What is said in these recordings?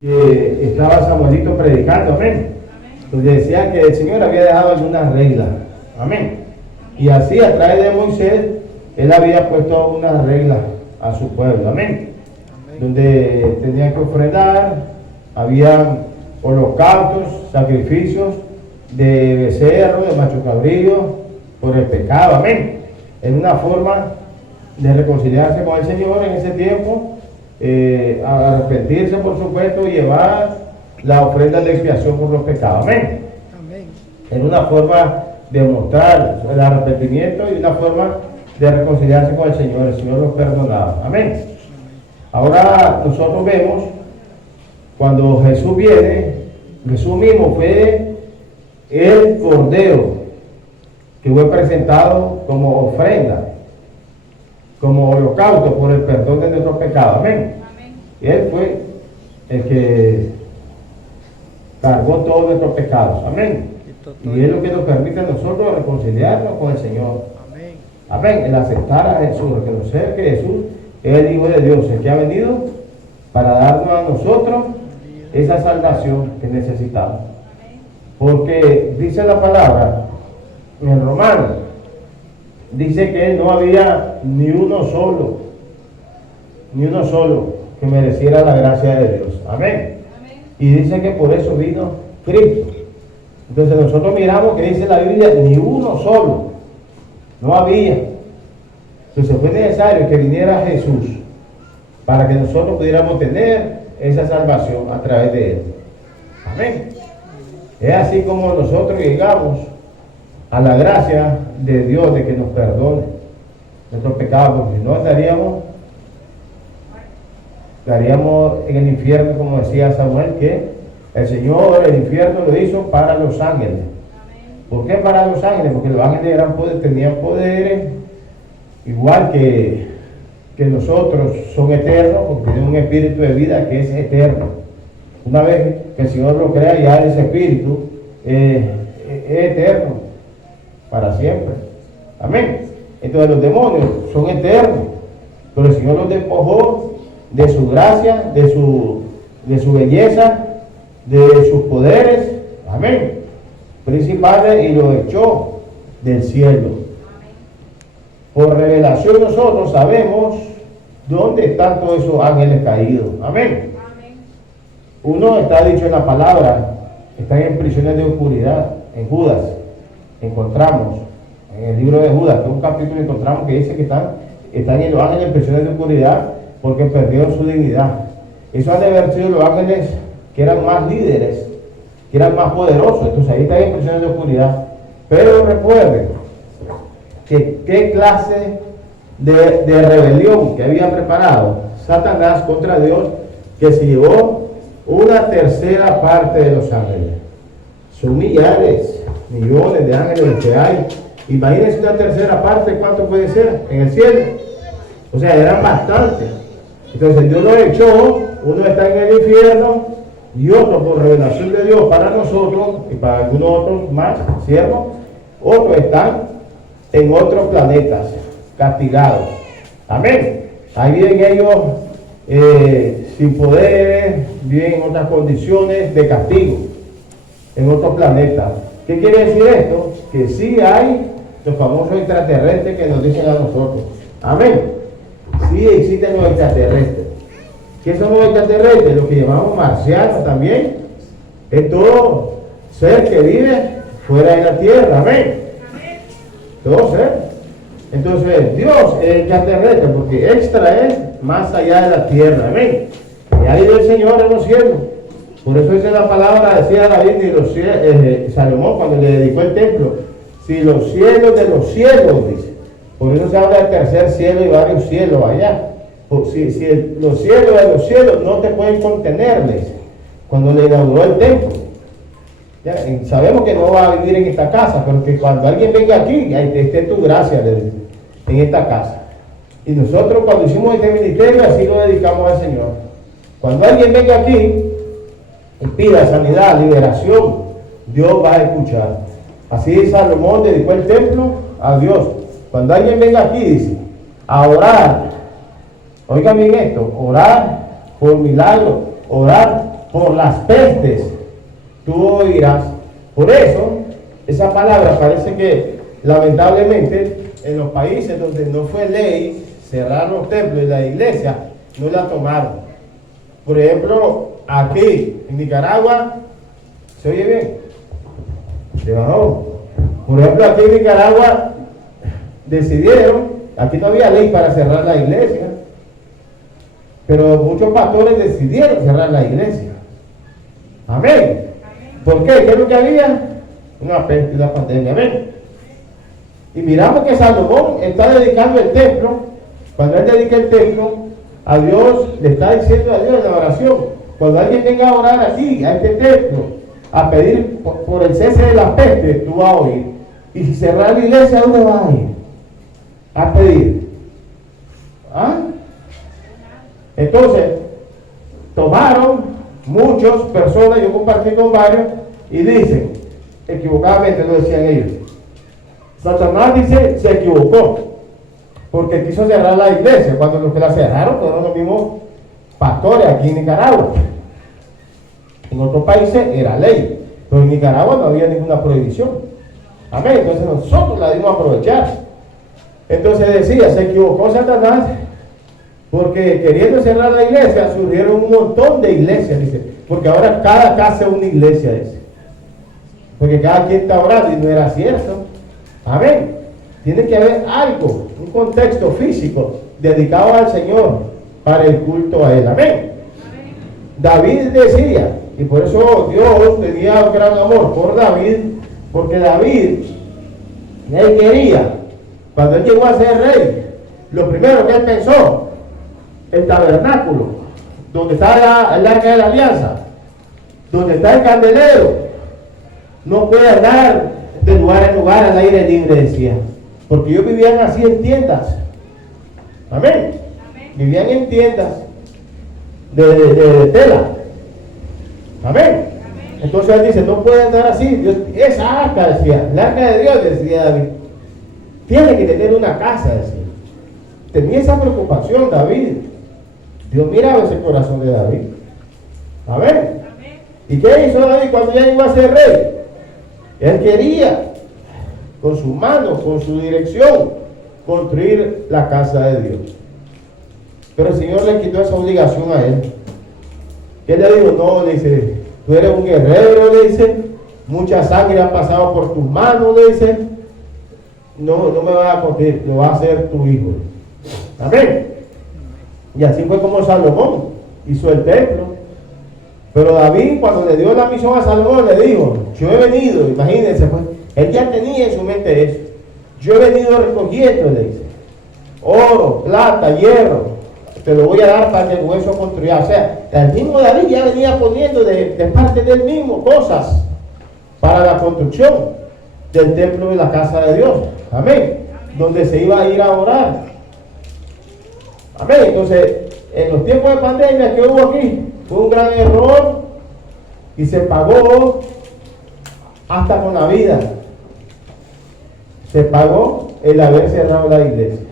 que estaba Samuelito predicando, amén. Entonces decía que el Señor había dejado algunas reglas, amén. Y así a través de Moisés, él había puesto unas reglas a su pueblo, amén. Donde tenían que ofrendar, había holocaustos, sacrificios de becerro, de macho cabrillo, por el pecado, amén. En una forma de reconciliarse con el Señor en ese tiempo. Arrepentirse, por supuesto, y llevar la ofrenda de expiación por los pecados, amén. En una forma de mostrar el arrepentimiento y una forma de reconciliarse con el Señor los perdonaba, amén. Ahora nosotros vemos cuando Jesús viene, Jesús mismo fue el Cordero que fue presentado como ofrenda, como holocausto por el perdón de nuestros pecados, amén. Y él fue el que cargó todos nuestros pecados, amén. Y es lo que nos permite a nosotros reconciliarnos con el Señor, amén. El aceptar a Jesús, reconocer que Jesús es el Hijo de Dios, el que ha venido para darnos a nosotros esa salvación que necesitamos. Porque dice la palabra en Romanos, dice que no había ni uno solo que mereciera la gracia de Dios, amén. Y dice que por eso vino Cristo. Entonces nosotros miramos que dice la Biblia, ni uno solo, no había. Entonces fue necesario que viniera Jesús para que nosotros pudiéramos tener esa salvación a través de él, amén. Es así como nosotros llegamos a la gracia de Dios de que nos perdone nuestros pecados, porque si no estaríamos en el infierno, como decía Samuel, que el Señor el infierno lo hizo para los ángeles. ¿Por qué para los ángeles? Porque los ángeles tenían poderes igual que nosotros, son eternos, porque tienen un espíritu de vida que es eterno. Una vez que el Señor lo crea, ya ese espíritu es eterno para siempre, amén. Entonces los demonios son eternos, pero el Señor los despojó de su gracia, de su belleza, de sus poderes, amén, principales, y los echó del cielo. Por revelación nosotros sabemos dónde están todos esos ángeles caídos, amén. Uno está dicho en la palabra, están en prisiones de oscuridad. En Judas encontramos, en el libro de Judas, que es un capítulo, encontramos que dice que están en los ángeles en prisiones de oscuridad porque perdieron su dignidad. Eso han de haber sido los ángeles que eran más líderes, que eran más poderosos. Entonces ahí están en prisiones de oscuridad. Pero recuerden que qué clase de rebelión que había preparado Satanás contra Dios, que se llevó una tercera parte de los ángeles. Son millares, millones de ángeles que hay. Imagínense una tercera parte, ¿cuánto puede ser en el cielo? O sea, eran bastantes. Entonces Dios los echó, uno está en el infierno y otro por revelación de Dios para nosotros y para algunos otros más, ¿cierto? Otros están en otros planetas, castigados. Amén. Ahí viven ellos sin poderes, viven en otras condiciones de castigo, en otros planetas. ¿Qué quiere decir esto? Que sí hay los famosos extraterrestres que nos dicen a nosotros. Amén. Sí existen los extraterrestres. ¿Qué son los extraterrestres? Lo que llamamos marcianos también. Es todo ser que vive fuera de la tierra. Amén. Todo ser. Entonces Dios es extraterrestre, porque extra es más allá de la tierra. Amén. Y ahí del Señor en los cielos. Por eso dice la palabra, decía David y los cielos, Salomón cuando le dedicó el templo, si los cielos de los cielos, dice. Por eso se habla del tercer cielo y varios cielos allá. Si los cielos de los cielos no te pueden contener, dice, cuando le inauguró el templo. Ya, sabemos que no va a vivir en esta casa, pero que cuando alguien venga aquí, ahí esté tu gracia en esta casa. Y nosotros cuando hicimos este ministerio, así lo dedicamos al Señor. Cuando alguien venga aquí y pida sanidad, liberación, Dios va a escuchar. Así Salomón dedicó el templo a Dios. Cuando alguien venga aquí, dice, a orar, oigan bien esto, orar por milagros, orar por las pestes, tú oirás. Por eso, esa palabra parece que lamentablemente en los países donde no fue ley cerrar los templos y la iglesia, no la tomaron. Por ejemplo, aquí en Nicaragua, ¿se oye bien? Se bajó. Por ejemplo, aquí en Nicaragua decidieron, aquí no había ley para cerrar la iglesia, pero muchos pastores decidieron cerrar la iglesia. Amén. ¿Por qué? ¿Qué es lo que había? Una peste, una pandemia. Amén. Y miramos que Salomón está dedicando el templo. Cuando él dedica el templo, a Dios le está diciendo a Dios en la oración. Cuando alguien venga a orar aquí, a este templo, a pedir por el cese de la peste, tú vas a oír. Y si cerrar la iglesia, ¿a dónde vas a ir? A pedir. ¿Ah? Entonces, tomaron muchas personas, yo compartí con varios, y dicen, equivocadamente lo decían ellos, Satanás dice, se equivocó, porque quiso cerrar la iglesia, cuando los que la cerraron fueron los mismos pastores aquí en Nicaragua. En otros países era ley, pero en Nicaragua no había ninguna prohibición. Amén. Entonces nosotros la dimos a aprovechar. Entonces decía, se equivocó Satanás, porque queriendo cerrar la iglesia, surgieron un montón de iglesias, dice, porque ahora cada casa es una iglesia, dice. Porque cada quien está orando, y no era cierto. Amén. Tiene que haber algo, un contexto físico dedicado al Señor para el culto a Él. Amén. David decía, y por eso Dios tenía un gran amor por David, porque David, él quería, cuando él llegó a ser rey, lo primero que él pensó, el tabernáculo, donde está el arca de la alianza, donde está el candelero, no puede andar de lugar en lugar al aire libre, decía, porque ellos vivían así en tiendas. Amén. Vivían en tiendas de tela. Amén. Entonces él dice, no puede andar así. Dios, esa arca, decía, el arca de Dios, decía David, tiene que tener una casa, decía. Tenía esa preocupación David. Dios miraba ese corazón de David. Amén. ¿Y qué hizo David cuando ya iba a ser rey? Él quería, con sus manos, con su dirección, construir la casa de Dios. Pero el Señor le quitó esa obligación a él. Él le dijo, no, le dice, tú eres un guerrero, le dice, mucha sangre ha pasado por tus manos, le dice, no me vas a construir, lo va a hacer tu hijo. Amén. Y así fue como Salomón hizo el templo. Pero David, cuando le dio la misión a Salomón, le dijo, yo he venido, imagínense, pues, él ya tenía en su mente eso. Yo he venido recogiendo, le dice, oro, plata, hierro, te lo voy a dar para que con eso construya. O sea, el mismo David ya venía poniendo de parte del mismo cosas para la construcción del templo de la casa de Dios. Amén. Donde se iba a ir a orar. Amén. Entonces, en los tiempos de pandemia que hubo aquí, fue un gran error y se pagó hasta con la vida. Se pagó el haber cerrado la iglesia.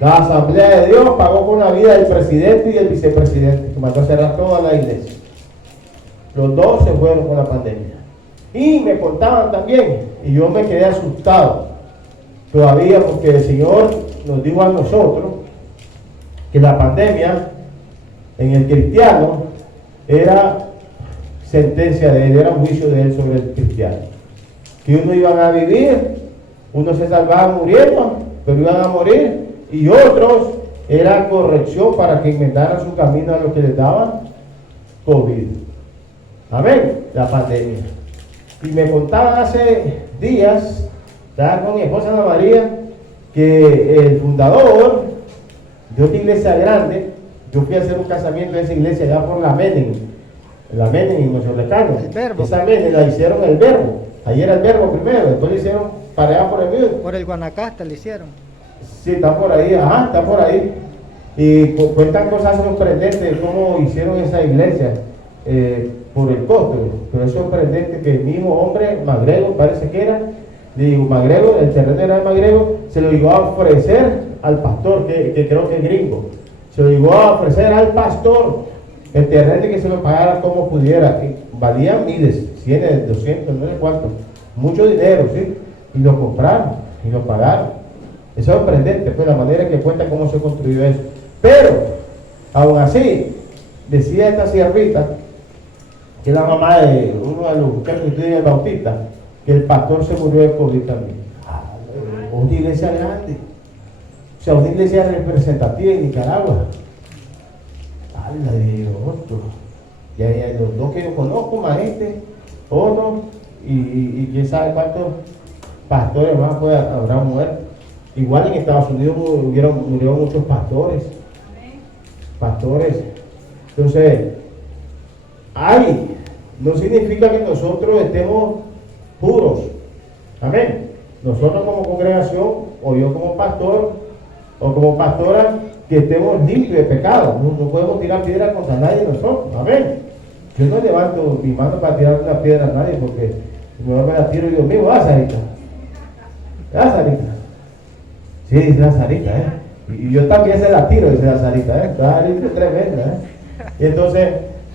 La Asamblea de Dios pagó con la vida del presidente y del vicepresidente, que mandó a cerrar toda la iglesia. Los dos se fueron con la pandemia. Y me contaban también, y yo me quedé asustado todavía, porque el Señor nos dijo a nosotros que la pandemia en el cristiano era sentencia de él, era un juicio de él sobre el cristiano. Que unos iban a vivir, unos se salvaban muriendo, pero iban a morir, y otros era corrección para que enmendaran su camino a lo que les daba COVID. Amén, la pandemia. Y me contaban hace días, estaba con mi esposa Ana María, que el fundador de otra iglesia grande, yo fui a hacer un casamiento en esa iglesia allá por la Menem en Nuestro Recano. Esa Menem la hicieron el Verbo. Ayer era el Verbo primero, después le hicieron para allá por el medio. Por el Guanacaste le hicieron. Sí, está por ahí, ajá, está por ahí. Y cuentan cosas sorprendentes de cómo hicieron esa iglesia por el costo. Pero es sorprendente que el mismo hombre, Magrego, parece que era, digo, Magrego, el terreno era de Magrego, se lo llegó a ofrecer al pastor, que creo que es gringo. Se lo llegó a ofrecer al pastor el terreno que se lo pagara como pudiera, que valían miles, 100, 200, no sé cuánto, mucho dinero, ¿sí? Y lo compraron y lo pagaron. Es sorprendente, pues, la manera que cuenta cómo se construyó eso. Pero, aún así, decía esta siervita, que es la mamá de uno de los muchachos que estudia el Bautista, que el pastor se murió de COVID también. Una iglesia grande, o sea, una iglesia representativa en Nicaragua. Habla de otro. Ya los dos que yo conozco, más otro, y quién sabe cuántos pastores más habrá muerto. Igual en Estados Unidos murieron muchos pastores. Pastores. Entonces, no significa que nosotros estemos puros. Amén. Nosotros como congregación, o yo como pastor, o como pastora, que estemos limpios de pecado. No podemos tirar piedra contra nadie nosotros. Amén. Yo no levanto mi mano para tirar una piedra a nadie, porque me la tiro y Dios mío, Sarita. Sarita. Sí, dice la Sarita, Y yo también se la tiro, dice la Sarita, Sarita es tremenda, Y entonces,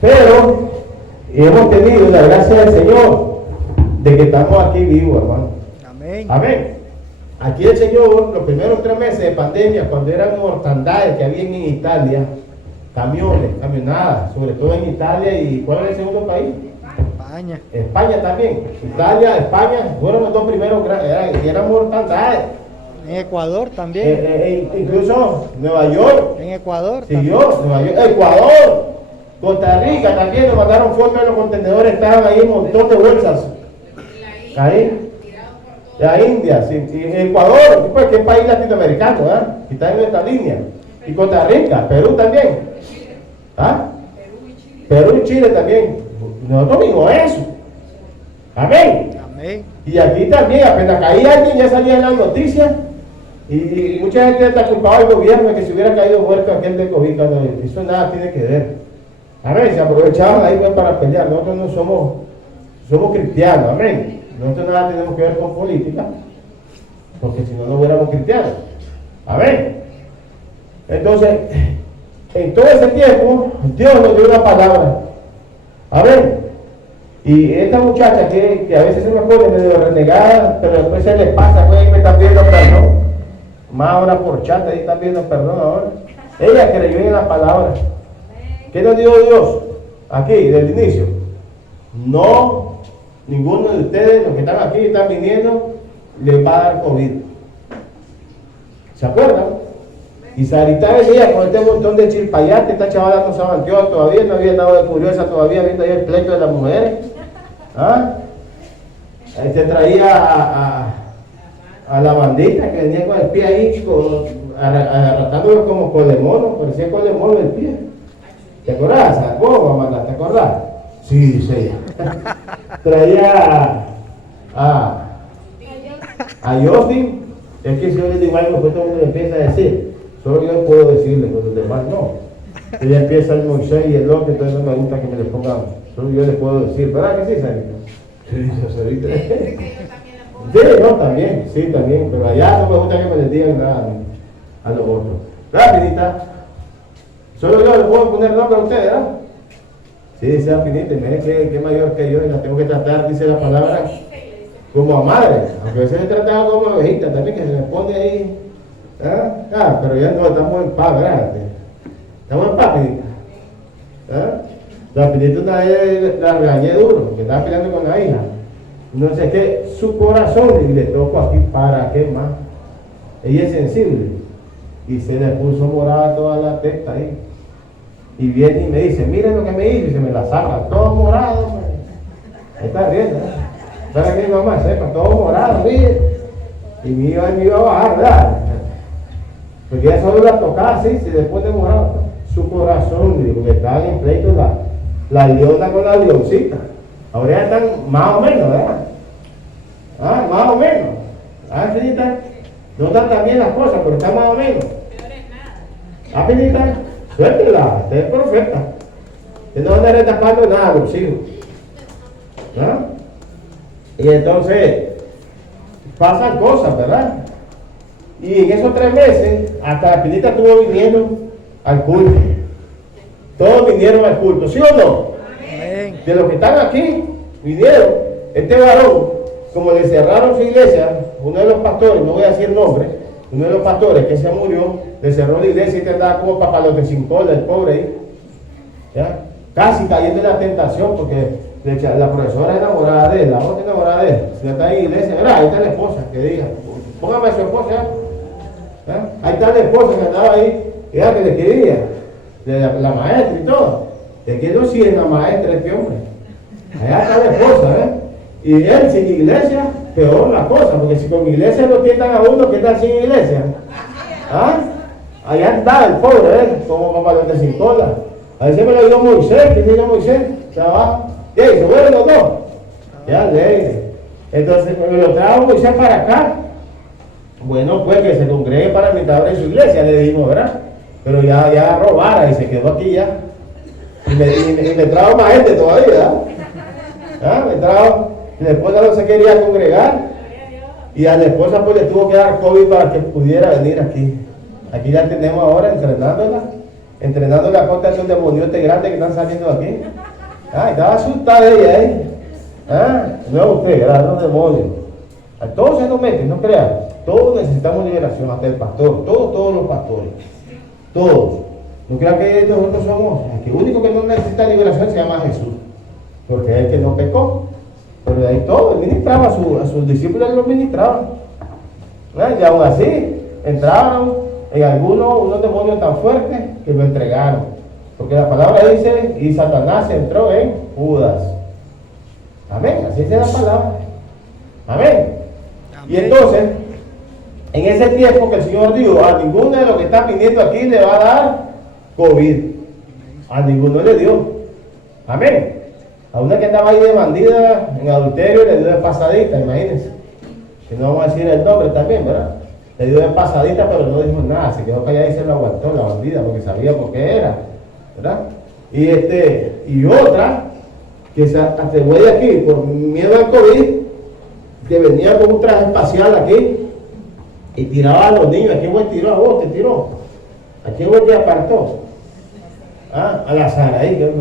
pero hemos tenido la gracia del Señor de que estamos aquí vivos, hermano. Amén. Amén. Aquí el Señor, los primeros 3 meses de pandemia, cuando eran mortandades que había en Italia, camiones, camionadas, sobre todo en Italia, ¿y cuál es el segundo país? España. España también. Italia, España, fueron los 2 primeros, eran mortandades. En Ecuador también. Incluso Nueva York. En Ecuador siguió, Nueva York, Ecuador, Costa Rica también nos mandaron fotos de los contenedores, estaban ahí un montón de bolsas. Ahí. La India, sí, y Ecuador, pues que es país latinoamericano, que está en esta línea. Y Costa Rica, Perú también. Perú y Chile también. Nosotros vimos eso. Amén. Amén. Y aquí también, apenas caía alguien, ya salía en las noticias. Y mucha gente está culpable del gobierno de que se hubiera caído muerto aquel de COVID. Eso nada tiene que ver. Amén. Se aprovechaban ahí pues para pelear. Nosotros no somos cristianos. Amén. Nosotros nada tenemos que ver con política, porque si no, no fuéramos cristianos. Amén. Entonces, en todo ese tiempo, Dios nos dio una palabra. Amén. Y esta muchacha que a veces se me pone medio renegada, pero después se le pasa, pues ahí me están pidiendo perdón. Más ahora por chat, ahí están pidiendo perdón ahora. Ella creyó en la palabra. ¿Qué nos dijo Dios? Aquí, desde el inicio. No, ninguno de ustedes, los que están aquí, están viniendo, les va a dar COVID. ¿Se acuerdan? Y Sarita venía con este montón de chilpayate, esta chavala no se avantió todavía, no había nada de curiosa todavía, viendo ahí el pleito de las mujeres. Ahí se traía a la bandita que venía con el pie ahí, arrastrándolo como colemono, parecía colemono el pie. ¿Te acordás? ¿Vos, mamá? ¿Te acordás? Sí, dice ella. Traía a Justin, es que si yo le digo algo, pues todo el mundo empieza a decir. Solo yo puedo decirle, pero los demás no. Ella empieza el Moisés y el otro, entonces no me gusta que me le pongan. Solo yo les puedo decir, ¿verdad que sí, Sarita? Sí, Sarita. Sí, no, también, sí, también, pero allá no me gusta que me les digan nada a los otros. Rapidita. Solo yo le puedo poner nombre a ustedes, ¿verdad? Sí, dice Rapidita, y me dice que es mayor que yo y la tengo que tratar, dice la palabra, como a madre. Aunque a veces le trataba como a ovejita también, que se me pone ahí. Pero ya no, estamos en paz, ¿verdad? Estamos en paz, Pinita. La Pinita una vez la regañé duro, que estaba peleando con la hija. No sé qué, su corazón, y le toco aquí, ¿para qué más? Ella es sensible. Y se le puso morada toda la testa ahí. Y viene y me dice, miren lo que me hizo, y se me la saca, todo morado. Ahí está riendo, para que mi mamá sepa, todo morado, mire. Y me iba a bajar, ¿verdad? Porque ella solo la tocaba así, se después de morado. Su corazón, digo, que estaban en pleito la leona con la leoncita. Ahora ya están más o menos, ¿verdad? Más o menos. Finita, no están tan bien las cosas, pero están más o menos. Finita, suéltela, usted es perfecta. Usted no anda retapando nada, los hijos. Y entonces, pasan cosas, ¿verdad? Y en esos 3 meses, hasta la Pinita estuvo viniendo al culto. Todos vinieron al culto, ¿sí o no? Amén. De los que están aquí, vinieron. Este varón, como le cerraron su iglesia, uno de los pastores, no voy a decir el nombre, uno de los pastores que se murió, le cerró la iglesia y te andaba como papalote sin cola, el pobre ahí. ¿Ya? Casi cayendo en la tentación porque la profesora es enamorada de él, la otra es enamorada de él. Si está en la iglesia, ¿verdad? Ahí está la esposa, que diga, póngame a su esposa. ¿Ya? Ahí está la esposa que andaba ahí, que era que le quería, la maestra y todo. ¿De qué no sigue la maestra este hombre? Allá está la esposa, ¿eh? Y él sin iglesia, peor la cosa, porque si con iglesia lo tientan a uno, ¿qué tal sin iglesia? ¿Ah? Allá está el pobre, ¿eh? Como papalote sin cola. A veces me lo dio Moisés, ¿qué dijo Moisés? Trabaja. ¿Y se vuelven los dos? Ya le. Entonces me lo trajo Moisés para acá. Bueno, pues que se congregue para mitad de su iglesia, le dijimos, ¿verdad? Pero ya robara y se quedó aquí ya. Y me trajo más gente todavía, ¿ah? Me trajo. Y la esposa no se quería congregar. Y a la esposa pues le tuvo que dar COVID para que pudiera venir aquí. Aquí la tenemos ahora entrenándola a contra de un demoniote grande que están saliendo aquí. Ah, estaba asustada ella, ¿eh? Ah, no usted, ¿verdad? Los demonios. A todos se nos meten, no crean. Todos necesitamos liberación, hasta el pastor, todos los pastores. Todos. No crean que nosotros somos. El único que no necesita liberación se llama Jesús. Porque es el que no pecó. Pero de ahí todo, él ministraba a sus discípulos, él los ministraba. Y aún así, entraron en algunos unos demonios tan fuertes que lo entregaron. Porque la palabra dice, y Satanás entró en Judas. Amén, así dice la palabra. Amén. Y entonces, en ese tiempo que el Señor dijo, a ninguno de los que están viniendo aquí le va a dar COVID. A ninguno le dio. Amén. A una que estaba ahí de bandida en adulterio le dio de pasadita, imagínense. Que no vamos a decir el nombre también, ¿verdad? Le dio de pasadita, pero no dijo nada, se quedó callada y se lo aguantó la bandida porque sabía por qué era, ¿verdad? Y otra que se atrevió de aquí por miedo al COVID, que venía con un traje espacial aquí y tiraba a los niños. ¿A quién fue tiró? A vos te tiró. ¿A quién fue que apartó? ¿Ah? Al azar, ahí.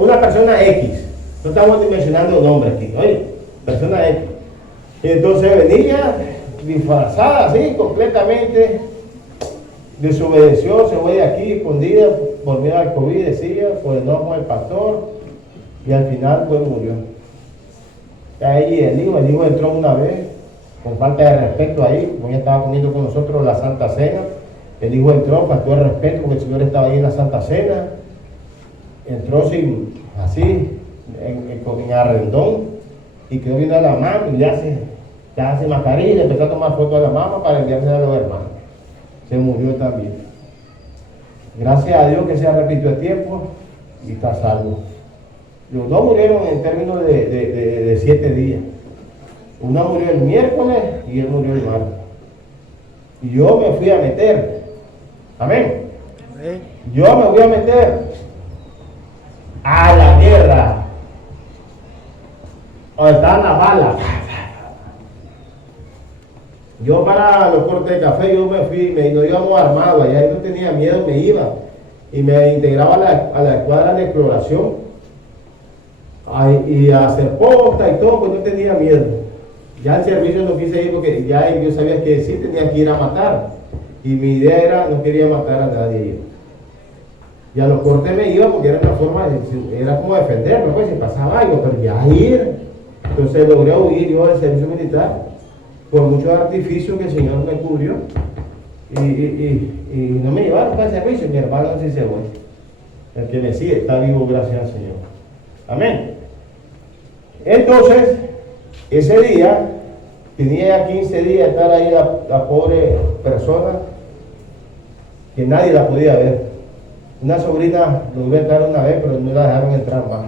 Una persona X. No estamos mencionando nombres aquí. Oye, persona X. Y entonces venía disfrazada así, completamente. Desobedeció, se fue de aquí escondida por miedo al COVID, decía, por el enojo del pastor. Y al final, pues murió. Ahí el hijo entró una vez, con falta de respeto ahí, como ella estaba comiendo con nosotros la Santa Cena. El hijo entró, faltó el respeto porque el Señor estaba ahí en la Santa Cena. Entró así, en arrendón, y quedó viendo a la mamá y ya se mascarilla, y empezó a tomar fotos a la mamá para enviársela a los hermanos. Se murió también. Gracias a Dios que se arrepintió el tiempo y está salvo. Los dos murieron en términos de 7 días. Uno murió el miércoles y él murió el martes. Y yo me fui a meter. Amén. Amén. Yo me voy a meter a la guerra. Donde están las balas. Yo para los cortes de café, yo me fui, nos íbamos armados, allá y no tenía miedo, me iba. Y me integraba a la escuadra de exploración. Y a hacer posta y todo, pues no tenía miedo. Ya al servicio no quise ir porque ya yo sabía que sí tenía que ir a matar. Y mi idea era, no quería matar a nadie. Y a los cortes me iba porque era una forma, era como defenderme, pues si pasaba algo, pero ya ir. Entonces logré huir yo del servicio militar por muchos artificios que el Señor me cubrió. Y no me llevaron para el servicio, mi hermano sí se fue. El que me sigue está vivo, gracias al Señor. Amén. Entonces, ese día, tenía ya 15 días de estar ahí la pobre persona, que nadie la podía ver. Una sobrina lo iba a entrar una vez, pero no la dejaron entrar más.